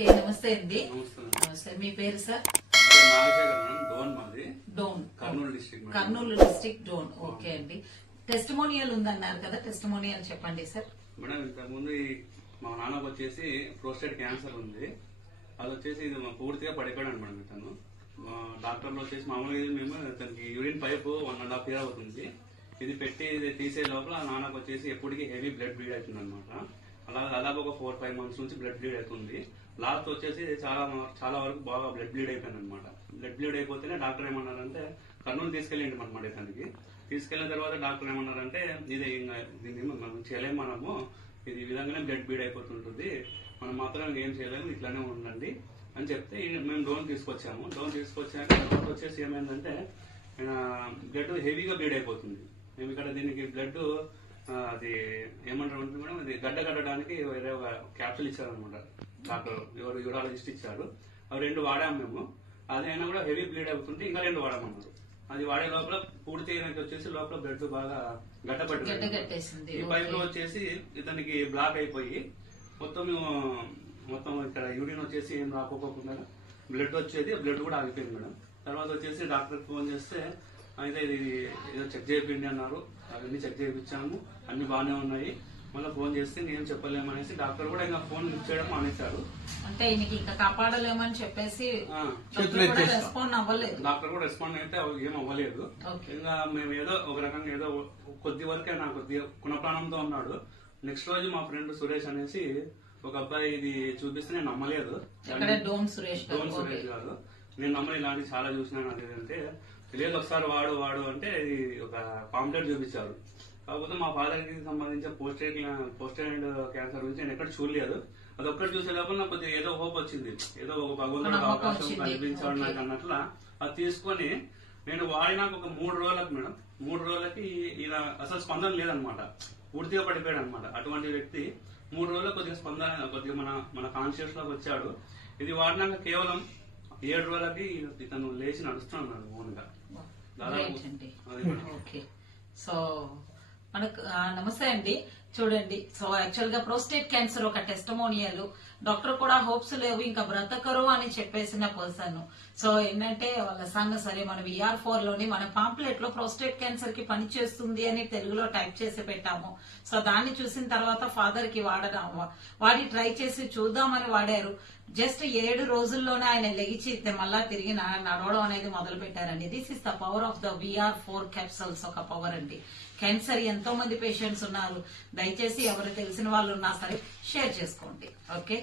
Okay, నమస్తే అండి. నమస్తే, మీ పేరు sir? Dhone, Kurnool district Dhone. Okay అండి. టెస్టిమోనియల్ ఉందన్నారు కదా, టెస్టిమోనియల్ చెప్పండి సార్. మేడం, ఇంతకుముందు మా నాన్నకు వచ్చేసి ప్రోస్టేట్ క్యాన్సర్ ఉంది. అది వచ్చేసి ఇది పూర్తిగా పడిపోయాడు మేడం. తను డాక్టర్లు వచ్చేసి మామూలుగా మేము తనకి యూరిన్ పైప్ 1.5 year అవుతుంది. ఇది పెట్టి ఇది తీసే లోపల నాన్నకు వచ్చేసి ఎప్పటికీ హెవీ బ్లడ్ బ్లీడ్ అవుతుంది అనమాట. అలా దాదాపు ఒక 4-5 months నుంచి బ్లడ్ బ్లీడ్ అవుతుంది. లాస్ట్ వచ్చేసి చాలా వరకు బాగా బ్లడ్ బ్లీడ్ అయిపోయింది అనమాట. బ్లడ్ బ్లీడ్ అయిపోతేనే డాక్టర్ ఏమన్నారంటే కర్నూలు తీసుకెళ్ళండి అనమాట. తనకి తీసుకెళ్లిన తర్వాత డాక్టర్ ఏమన్నారంటే దీన్ని మనం చేయలేము, మనము ఇది విధంగానే బ్లడ్ బ్లీడ్ అయిపోతుంటుంది, మనం మాత్రం ఏం చేయలేము, ఇట్లానే ఉండండి అని చెప్తే మేము డోన్ తీసుకొచ్చాము. డోన్ తీసుకొచ్చాక వచ్చేసి ఏమైందంటే బ్లడ్ హెవీగా బ్లీడ్ అయిపోతుంది. మేము ఇక్కడ దీనికి బ్లడ్ అది ఏమంటారు అంటే మేడం, ఇది గడ్డ కట్టడానికి వేరే ఒక క్యాప్సూల్ ఇచ్చారనమాట. డాక్టర్ ఎవరు యూరాలజిస్ట్ ఇచ్చారు. అవి 2 వాడాము మేము. అదైనా కూడా హెవీ బ్లీడ్ అవుతుంది, ఇంకా 2 వాడామన్నారు. అది వాడే లోపల పూర్తి వచ్చేసి లోపల బ్లడ్ బాగా గడ్డపట్టింది. ఈ పైప్ లో వచ్చేసి ఇతనికి బ్లాక్ అయిపోయి మొత్తం ఇక్కడ యూరిన్ వచ్చేసి ఏం రాకపోకుండా బ్లడ్ వచ్చేది, బ్లడ్ కూడా ఆగిపోయింది మేడం. తర్వాత వచ్చేసి డాక్టర్ ఫోన్ చేస్తే అయితే ఇది ఏదో చెక్ చేయండి అన్నారు. అవన్నీ చెక్ చేయించాము, అన్ని బాగానే ఉన్నాయి. మళ్ళీ ఫోన్ చేస్తే నేను చెప్పలేమనేసి డాక్టర్ కూడా ఇంకా ఫోన్ లిఫ్ట్ చేయడం మానేశారు. అంటే ఇంకా కాపాడలేమని చెప్పేసి రెస్పాండ్ అవ్వలేదు. డాక్టర్ కూడా రెస్పాండ్ అయితే ఏం అవ్వలేదు. ఇంకా మేము ఏదో ఒక రకంగా ఏదో కొద్ది వరకే నాకు కొద్దిగా గుణప్రాణంతో ఉన్నాడు. నెక్స్ట్ రోజు మా ఫ్రెండ్ సురేష్ అనేసి ఒక అబ్బాయి ఇది చూపిస్తే నేను నమ్మలేదు. డోన్ సురేష్ కాదు, నేను నమ్మని ఇలాంటి చాలా చూసినాను. అదేంటే లేదు, ఒకసారి వాడు అంటే ఇది ఒక పాంప్లెట్ చూపించారు. కాకపోతే మా ఫాదర్ కి సంబంధించిన పోస్టేట్ క్యాన్సర్ గురించి నేను ఎక్కడ చూడలేదు. అది ఒక్కటి చూసే లోపల నాకు కొద్దిగా ఏదో హోప్ వచ్చింది, ఏదో ఒక భగవంతుడు అవకాశం కల్పించాడు నాకు అన్నట్లా. అది తీసుకొని నేను వాడినాక ఒక 3 రోజులకు మేడం, 3 రోజులకి ఇలా అసలు స్పందన లేదనమాట, పూర్తిగా పడిపోయాడు అనమాట. అటువంటి వ్యక్తి 3 రోజులకు కొద్దిగా స్పందన, కొద్దిగా మన కాన్షియస్ లోకి వచ్చాడు. ఇది వాడినాక కేవలం 7 రోజులకి ఇతను లేచి నడుస్తున్నాడు ఓన్ గా. సో మనకు నమస్తే అండి. చూడండి, సో యాక్చువల్ గా ప్రోస్టేట్ క్యాన్సర్ ఒక టెస్టిమోనియల్. డాక్టర్ కూడా హోప్స్ లేవు, ఇంకా బ్రతకరు అని చెప్పేసిన పర్సన్. సో ఏంటంటే వాళ్ళ సంగ సరే, మన VR4 లోని మన పాంప్లెట్ లో ప్రోస్టేట్ క్యాన్సర్ కి పని చేస్తుంది అని తెలుగులో టైప్ చేసి పెట్టాము. సో దాన్ని చూసిన తర్వాత ఫాదర్ కి వాడి ట్రై చేసి చూద్దామని వాడారు. జస్ట్ 7 రోజుల్లోనే ఆయన లెగిచి మళ్ళా తిరిగి నడవడం అనేది మొదలు పెట్టారండి. This is the power of the VR4 capsules. ఒక పవర్ అండి. క్యాన్సర్ ఎంతో మంది పేషెంట్స్ ఉన్నారు. దయచేసి ఎవరు తెలిసిన వాళ్ళు ఉన్నా సరే షేర్ చేసుకోండి. ఓకే.